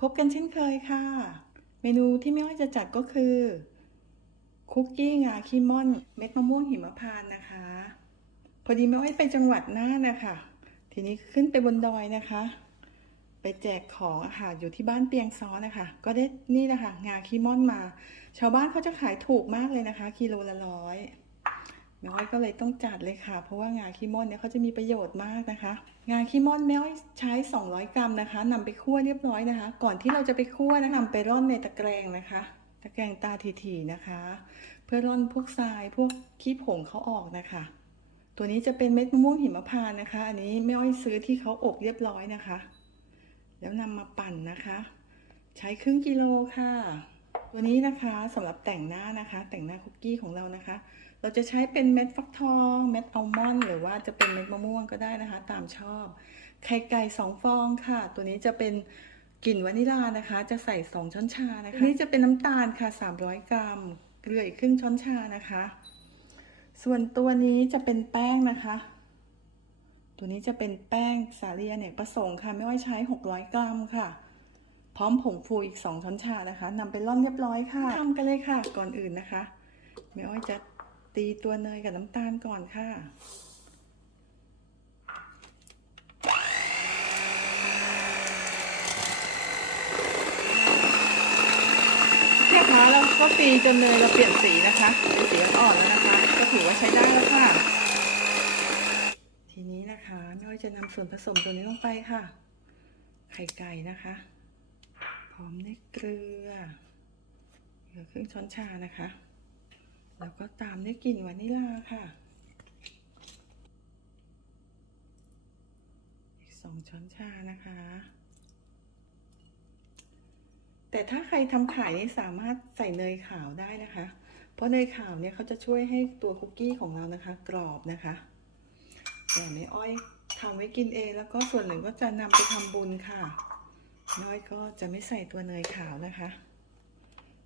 พบกันเช่นเคยค่ะ เมนูที่ไม่ว่าจะจัดก็คือ คุกกี้งาขี้ม่อนเม็ดมะม่วงหิมพานต์นะคะ พอดีไม่ว่าไปจังหวัดน่านนะคะ ทีนี้ขึ้นไปบนดอยนะคะ ไปแจกของอาหารอยู่ที่บ้านเปียงซ้อนะคะ ก็ได้นี่นะคะ งาขี้ม่อนมา ชาวบ้านเขาจะขายถูกมากเลยนะคะกิโลละร้อย แม่อ้อยก็เลยต้องจัดเลยค่ะ เพราะว่างาขี้ม่อนเนี่ยเขาจะมีประโยชน์มากนะคะ งาขี้ม่อนแม่อ้อยใช้ 200 กรัมนะคะนำไปคั่วเรียบร้อยนะคะ ก่อนที่เราจะไปคั่วนะนำไปร่อนในตะแกรงนะคะ ตะแกรงตาถี่ๆนะคะ เพื่อร่อนพวกทรายพวกขี้ผงเขาออกนะคะ ตัวนี้จะเป็นเม็ดมะม่วงหิมพานต์นะคะ อันนี้แม่อ้อยซื้อที่เขาอบเรียบร้อยนะคะ แล้วนำมาปั่นนะคะ ใช้ครึ่งกิโลค่ะ ตัวนี้นะคะสำหรับแต่งหน้านะคะ แต่งหน้าคุกกี้ของเรานะคะ เราจะใช้เป็นเม็ดฟักทอง เม็ดอัลมอนด์หรือว่าจะเป็นเม็ดมะม่วงก็ได้นะคะ ตามชอบ ไข่ไก่สองฟองค่ะ ตัวนี้จะเป็นกลิ่นวานิลานะคะ จะใส่สองช้อนชานะคะนนี้จะเป็นน้ำตาลค่ะ 300 กรัม เกลืออีกครึ่งช้อนชานะคะ ส่วนตัวนี้จะเป็นแป้งนะคะ ตัวนี้จะเป็นแป้งสาลีอเนกประสงค์ค่ะ ไม่ว่าใช้ 600 กรัมค่ะ พร้อมผงฟูอีก 2 ช้อนชานะคะนำไปร่อนเรียบร้อยค่ะทำกันเลยค่ะ ก่อนอื่นนะคะแม่อ้อยจะตีตัวเนยกับน้ำตาลก่อนค่ะเนี่ยคะเราก็ตีจนเนยเราเปลี่ยนสีนะคะเป็นสีอ่อนๆแล้วนะคะ ก็ถือว่าใช้ได้แล้วค่ะ ทีนี้นะคะแม่อ้อยจะนำส่วนผสมตัวนี้ลงไปค่ะ ไข่ไก่นะคะพร้ อมด้วยเกลือเกลือครึ่งช้อนชานะคะ แล้วก็ตามด้วยกลิ่นวานิลาค่ะ อีกสองช้อนชานะคะ แต่ถ้าใครทำขายนี่สามารถใส่เนยขาวได้นะคะ เพราะเนยขาวเนี่ยเขาจะช่วยให้ตัวคุกกี้ของเรานะคะ กรอบนะคะ แต่แม่อ้อยทำไว้กินเองแล้วก็ส่วนหนึ่งก็จะนำไปทำบุญค่ะ น้อยก็จะไม่ใส่ตัวเนยขาวนะคะ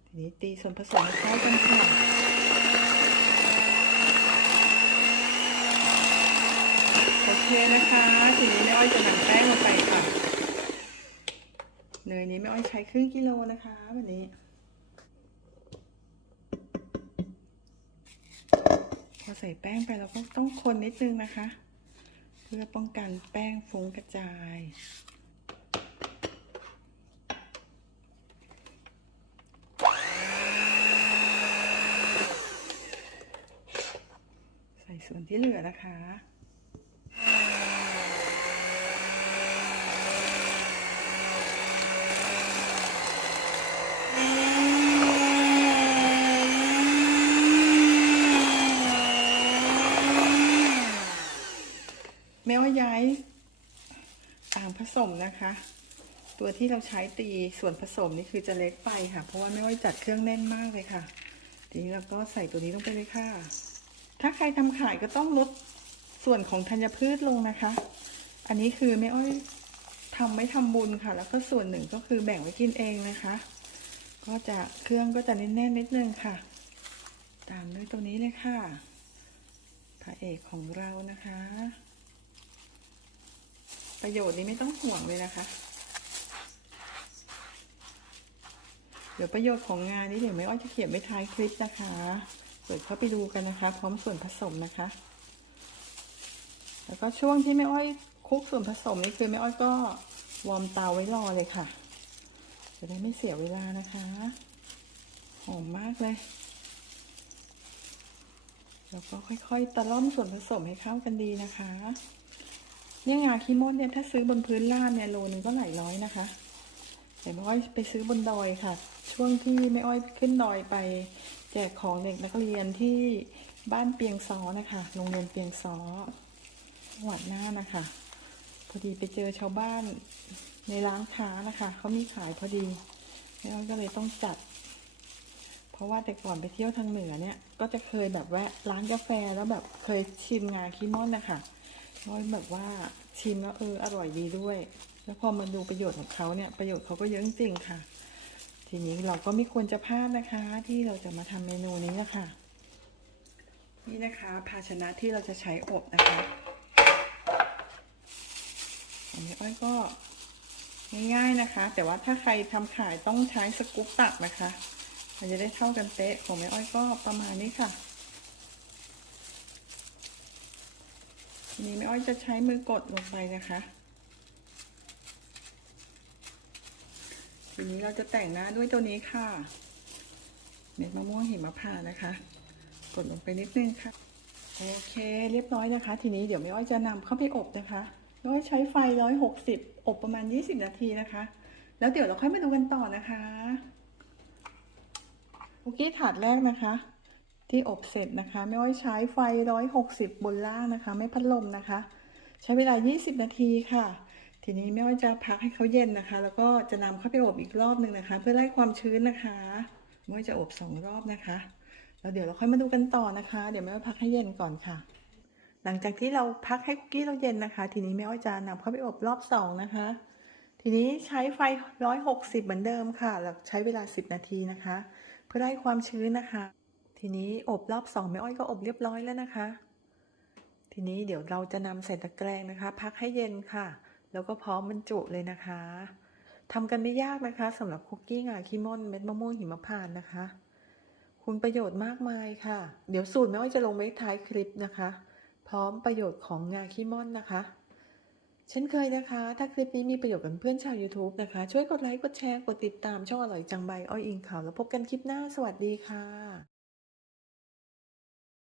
ทีนี้ตีส่วนผสมเข้ากันค่ะโอเคนะคะ ทีนี้แม่อ้อยจะนำแป้งลงไปค่ะ เนยนี้แม่อ้อยใช้ครึ่งกิโลนะคะวันนี้พอใส่แป้งไปเราก็ต้องคนนิดนึงนะคะ เพื่อป้องกันแป้งฟุ้งกระจาย ส่ส่วนที่เหลือนะคะแม้ว่าย้ายอ่างผสมนะคะ ตัวที่เราใช้ตีส่วนผสมนี่คือจะเล็กไปค่ะ เพราะว่าไม่ว่าจัดเครื่องแน่นมากเลยค่ะ ทีนี้เราก็ใส่ตัวนี้ลงไปเลยค่ะ ถ้าใครทำขายก็ต้องลดส่วนของธัญพืชลงนะคะ อันนี้คือแม่อ้อยทำไม่ทำบุญค่ะ แล้วก็ส่วนหนึ่งก็คือแบ่งไว้กินเองนะคะ ก็จะเครื่องก็จะแน่นๆนิดนึงค่ะ ตามด้วยตัวนี้เลยค่ะพระเอกของเรานะคะ ประโยชน์นี้ไม่ต้องห่วงเลยนะคะ เดี๋ยวประโยชน์ของงานนี้เดี๋ยวไม่อ้อยจะเขียนไว้ท้ายคลิปนะคะ เปิดเข้าไปดูกันนะคะ พร้อมส่วนผสมนะคะ แล้วก็ช่วงที่แม่อ้อยคลุกส่วนผสมนี่คือแม่อ้อยก็วอร์มเตาไว้รอเลยค่ะ จะได้ไม่เสียเวลานะคะหอมมากเลยแล้วก็ค่อยๆตะล่อมส่วนผสมให้เข้ากันดีนะคะเนี่ยงาขี้มดเนี่ยถ้าซื้อบนพื้นลาดเนี่ยโลนึงก็หลายร้อยนะคะแต่แม่อ้อยไปซื้อบนดอยค่ะ ช่วงที่แม่อ้อยขึ้นดอยไป แจกของเด็กนักเรียนที่บ้านเปียงซอนะคะ โรงเรียนเปียงซอจังหวัดน่านนะคะ พอดีไปเจอชาวบ้านในร้านค้านะคะ เขามีขายพอดีแม่อ้อยก็เลยต้องจัด เพราะว่าแต่ก่อนไปเที่ยวทางเหนือเนี่ย ก็จะเคยแบบแวะร้านกาแฟแล้วแบบเคยชิมงาขี้ม่อนนะคะน้อยแบบว่าชิมแล้วเอออร่อยดีด้วย แล้วพอมาดูประโยชน์ของเขาเนี่ย ประโยชน์เขาก็เยอะจริงๆค่ะ ทีนี้เราก็ไม่ควรจะพลาดนะคะ ที่เราจะมาทำเมนูนี้นะคะ นี่นะคะภาชนะที่เราจะใช้อบนะคะอันนี้อ้อยก็ง่ายๆนะคะ แต่ว่าถ้าใครทำขายต้องใช้สกู๊ปตักนะคะ มันจะได้เท่ากันเป๊ะของแม่อ้อยก็ประมาณนี้ค่ะทีนี้แม่อ้อยจะใช้มือกดลงไปนะคะ ทีนี้เราจะแต่งหน้าด้วยตัวนี้ค่ะ เม็ดมะม่วงหิมพานต์นะคะ กดลงไปนิดนึงค่ะ โอเคเรียบร้อยนะคะ ทีนี้เดี๋ยวแม่อ้อยจะนำเข้าไปอบนะคะแม่อ้อยใช้ไฟ160อบประมาณ20นาทีนะคะ แล้วเดี๋ยวเราค่อยมาดูกันต่อนะคะคุกกี้ถาดแรกนะคะ ที่อบเสร็จนะคะแม่อ้อยใช้ไฟ160บบนล่างนะคะ ไม่พัดลมนะคะ ใช้เวลา20นาทีค่ะ ทีนี้แม่อ้อยจะพักให้เขาเย็นนะคะ แล้วก็จะนำเข้าไปอบอีกรอบหนึ่งนะคะ เพื่อไล่ความชื้นนะคะแม่อ้อยจะอบสองรอบนะคะแล้วเดี๋ยวเราค่อยมาดูกันต่อนะคะ เดี๋ยวแม่อ้อยพักให้เย็นก่อนค่ะ หลังจากที่เราพักให้คุกกี้เราเย็นนะคะ ทีนี้แม่อ้อยจะนำเข้าไปอบรอบสองนะคะ ทีนี้ใช้ไฟ160เหมือนเดิมค่ะแล้วใช้เวลา10นาทีนะคะ เพื่อไล่ความชื้นนะคะ ทีนี้อบรอบสองแม่อ้อยก็อบเรียบร้อยแล้วนะคะ ทีนี้เดี๋ยวเราจะนำใส่ตะแกรงนะคะ พักให้เย็นค่ะ แล้วก็พร้อมบรรจุเลยนะคะทำกันไม่ยากนะคะสำหรับคุกกี้งาขี้ม่อนเม็ดมะม่วงหิมพานต์นะคะ คุณประโยชน์มากมายค่ะ เดี๋ยวสูตรแม่อ้อยจะลงไว้ท้ายคลิปนะคะ พร้อมประโยชน์ของงาขี้ม่อนนะคะ เช่นเคยนะคะ ถ้าคลิปนี้มีประโยชน์กับเพื่อนชาว YouTube นะคะ ช่วยกดไลค์กดแชร์กดติดตามช่องอร่อยจังใบอ้อยอิงข่าวแล้วพบกันคลิปหน้าสวัสดีค่ะ